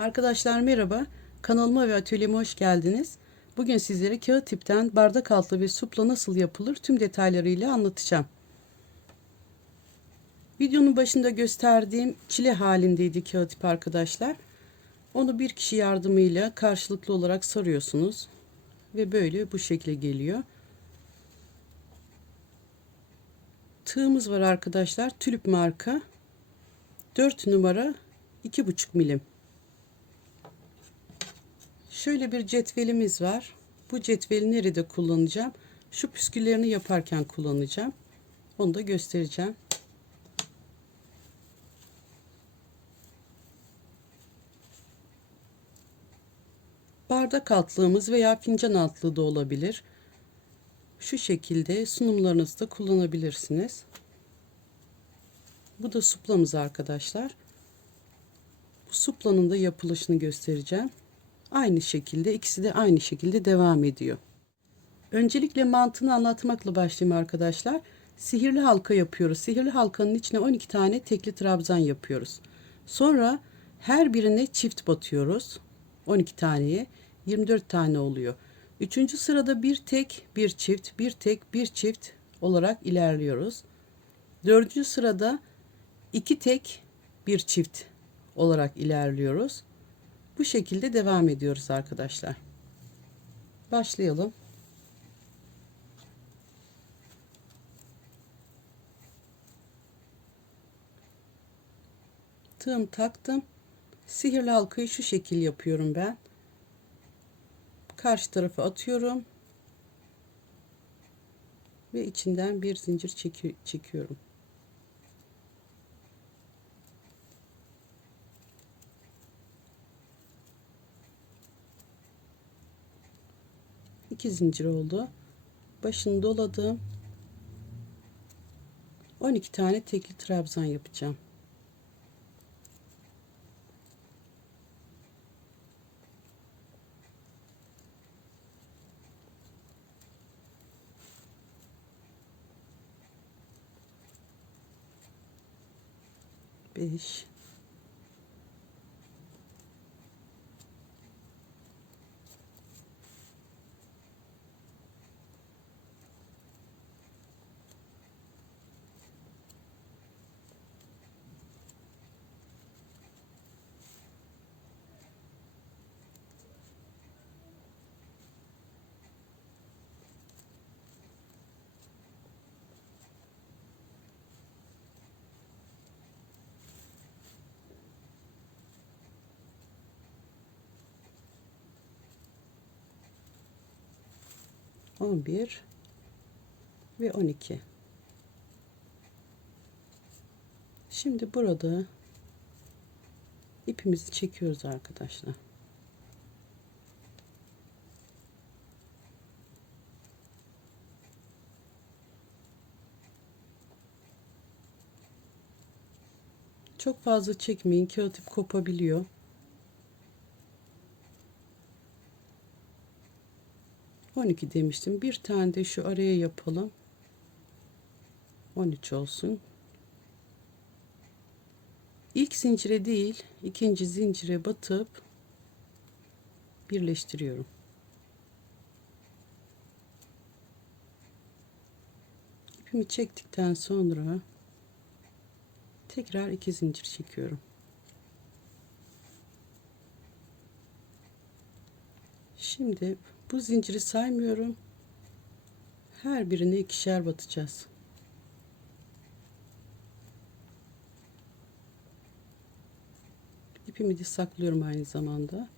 Arkadaşlar merhaba. Kanalıma ve atölyeme hoş geldiniz. Bugün sizlere kağıt tipten bardak altı ve supla nasıl yapılır tüm detaylarıyla anlatacağım. Videonun başında gösterdiğim çile halindeydi kağıt tip arkadaşlar. Onu bir kişi yardımıyla karşılıklı olarak sarıyorsunuz. Ve böyle bu şekilde geliyor. Tığımız var arkadaşlar. Tülüp marka. 4 numara 2,5 milim. Şöyle bir cetvelimiz var. Bu cetveli nerede kullanacağım? Şu püsküllerini yaparken kullanacağım. Onu da göstereceğim. Bardak altlığımız veya fincan altlığı da olabilir. Şu şekilde sunumlarınızda kullanabilirsiniz. Bu da suplamız arkadaşlar. Bu suplanın da yapılışını göstereceğim. Aynı şekilde ikisi de aynı şekilde devam ediyor. Öncelikle mantığını anlatmakla başlayayım arkadaşlar. Sihirli halka yapıyoruz. Sihirli halkanın içine 12 tane tekli trabzan yapıyoruz. Sonra her birine çift batıyoruz. 12 taneye 24 tane oluyor. Üçüncü sırada bir tek bir çift bir tek bir çift olarak ilerliyoruz. Dördüncü sırada iki tek bir çift olarak ilerliyoruz. Bu şekilde devam ediyoruz arkadaşlar. Başlayalım. Tığım taktım. Sihirli halkayı şu şekil yapıyorum ben. Karşı tarafa atıyorum. Ve içinden bir zincir çeki çekiyorum. İki zincir oldu. Başını doladım. 12 tane tekli trabzan yapacağım. Beş, 11 ve 12. Şimdi burada ipimizi çekiyoruz arkadaşlar. Çok fazla çekmeyin. Kağıt ip kopabiliyor. 12 demiştim. Bir tane de şu araya yapalım. 13 olsun. İlk zincire değil, ikinci zincire batıp birleştiriyorum. İpimi çektikten sonra tekrar iki zincir çekiyorum. Şimdi bu zinciri saymıyorum. Her birine ikişer batacağız. İpimi de saklıyorum aynı zamanda.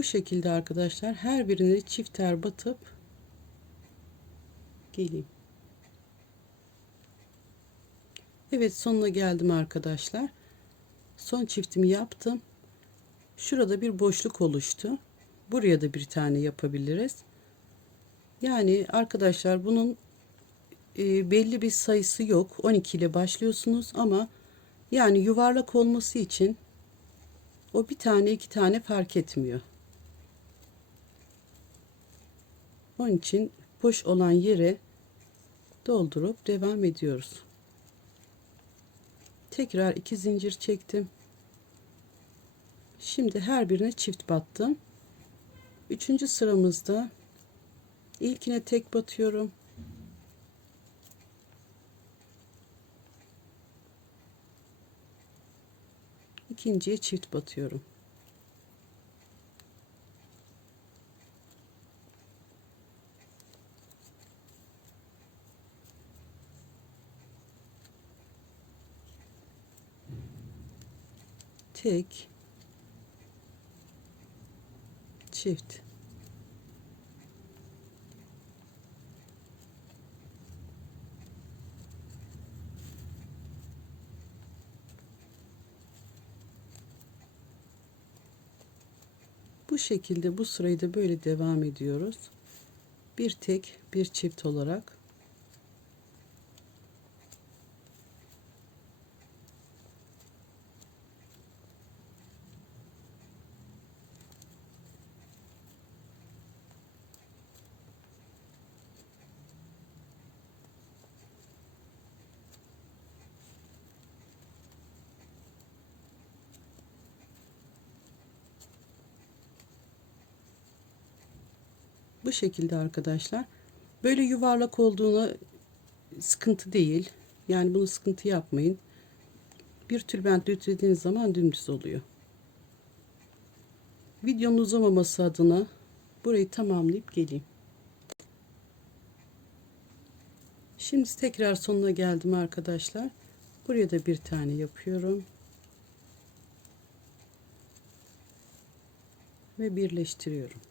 Bu şekilde arkadaşlar her birine çifter batıp geleyim. Evet sonuna geldim arkadaşlar. Son çiftimi yaptım. Şurada bir boşluk oluştu. Buraya da bir tane yapabiliriz. Yani arkadaşlar bunun e, belli bir sayısı yok. 12 ile başlıyorsunuz ama yani yuvarlak olması için O bir tane iki tane fark etmiyor. Onun için boş olan yere doldurup devam ediyoruz. Tekrar iki zincir çektim. Şimdi her birine çift battım. Üçüncü sıramızda ilkine tek batıyorum. ikinciye çift batıyorum. Tek çift Bu şekilde bu sırayı da böyle devam ediyoruz. Bir tek bir çift olarak Bu şekilde arkadaşlar. Böyle yuvarlak olduğuna sıkıntı değil. Yani bunu sıkıntı yapmayın. Bir tülbent ütülediğiniz zaman dümdüz oluyor. Videonun uzamaması adına burayı tamamlayıp geleyim. Şimdi tekrar sonuna geldim arkadaşlar. Buraya da bir tane yapıyorum. Ve birleştiriyorum.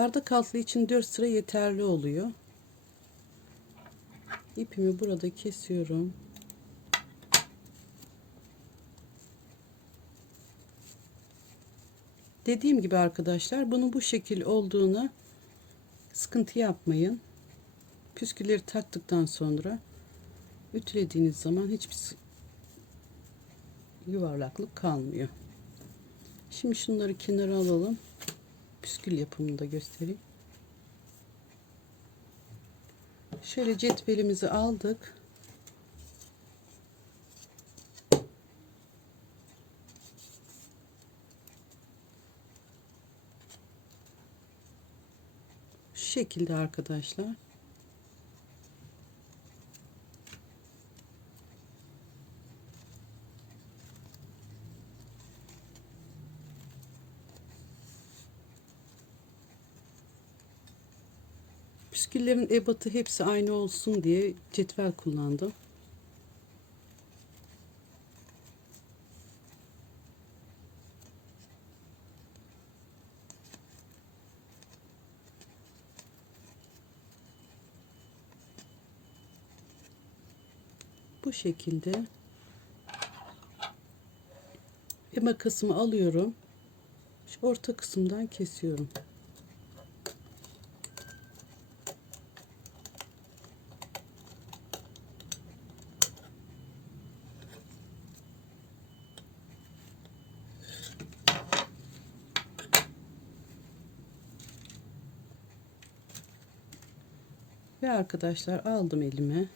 Bardak altlı için 4 sıra yeterli oluyor. İpimi burada kesiyorum. Dediğim gibi arkadaşlar bunun bu şekil olduğuna sıkıntı yapmayın. Püskülleri taktıktan sonra ütülediğiniz zaman hiçbir yuvarlaklık kalmıyor. Şimdi şunları kenara alalım püskül yapımını da göstereyim. Şöyle cetvelimizi aldık. Şu şekilde arkadaşlar. Püsküllerin ebatı hepsi aynı olsun diye cetvel kullandım. Bu şekilde ve makasımı alıyorum. Orta kısımdan kesiyorum. Ve arkadaşlar aldım elime.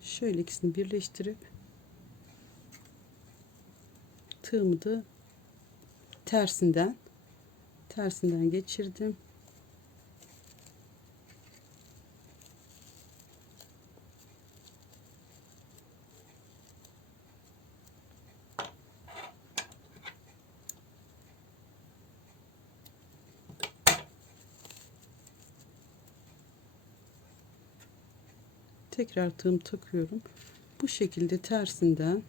Şöyle ikisini birleştirip tığımı da tersinden tersinden geçirdim. Tekrar tığım takıyorum. Bu şekilde tersinden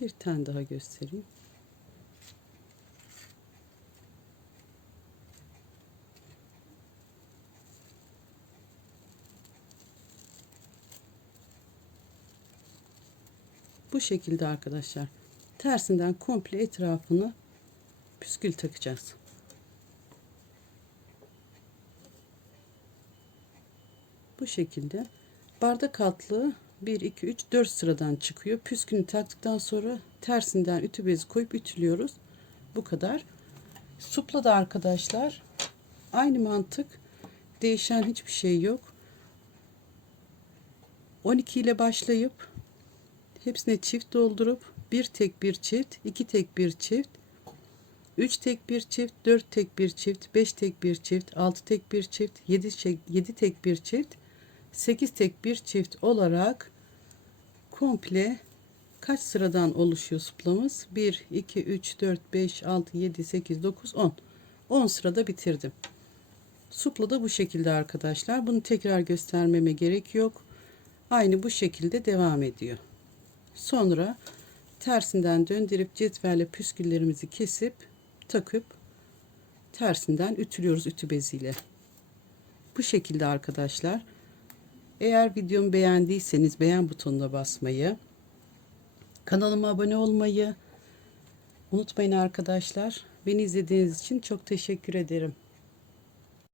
Bir tane daha göstereyim. Bu şekilde arkadaşlar. Tersinden komple etrafını püskül takacağız. Bu şekilde bardak altlığı 1 2 3 4 sıradan çıkıyor. Püskünü taktıktan sonra tersinden ütü bezi koyup ütülüyoruz. Bu kadar. Supla da arkadaşlar aynı mantık. Değişen hiçbir şey yok. 12 ile başlayıp hepsine çift doldurup bir tek bir çift, iki tek bir çift, 3 tek bir çift, 4 tek bir çift, 5 tek bir çift, 6 tek bir çift, 7 7 tek bir çift, 8 tek bir çift olarak komple kaç sıradan oluşuyor suplamız? 1 2 3 4 5 6 7 8 9 10. 10 sırada bitirdim. Supla da bu şekilde arkadaşlar. Bunu tekrar göstermeme gerek yok. Aynı bu şekilde devam ediyor. Sonra tersinden döndürüp cetvelle püsküllerimizi kesip takıp tersinden ütülüyoruz ütü beziyle. Bu şekilde arkadaşlar. Eğer videomu beğendiyseniz beğen butonuna basmayı, kanalıma abone olmayı unutmayın arkadaşlar. Beni izlediğiniz için çok teşekkür ederim.